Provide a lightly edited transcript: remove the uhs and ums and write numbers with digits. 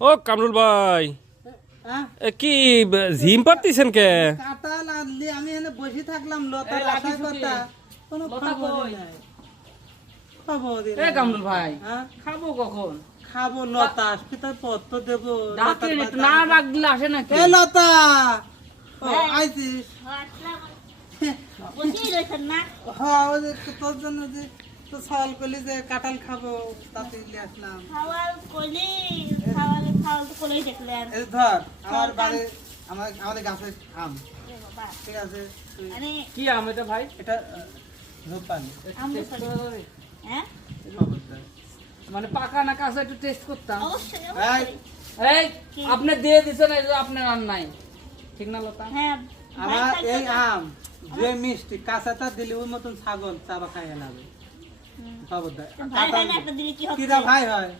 ও কামরুল ভাই হ্যাঁ কি জিম পারতেছেন কে? কাঁঠাল আনলি আমি এখানে বসে থাকলাম লতার এই লাঠি আশায় শুকিয়ে। কথা কোনো লতা খবরই কই? নাই খবরই এ নাই। কামরুল ভাই হ্যাঁ খাবো কখন? খাবো লতা আসবে তার পত্র দেবো লতার ডাকেন একটু, পাতা না আনবে। ডাক দিলে আসে নাকি? এ লতা ও আইছিস হ্যাঁ ওই যে তোর জন্য যে তো সওয়াল করলি যে কাঁঠাল খাবো তাতে নিয়ে আসলাম এই ধর আমার বাড়ি আমাদের গাছের আম ঠিক আছে তুই কি আম এটা ভাই? এটা রূপান Taste করা যাবে? খবরদার মানে পাকা না কাঁচা একটু টেস্ট করতাম। এই, এই আপনি দিয়ে দিছেন, এই যে আপনার আর নাই, ঠিক না লতা? আমার এই আম যে মিষ্টি কাঁচাটা দিলে ওই মতন ছাগল চাবা খাইয়ে লাগবে খবরদার কিরা ভাই হয়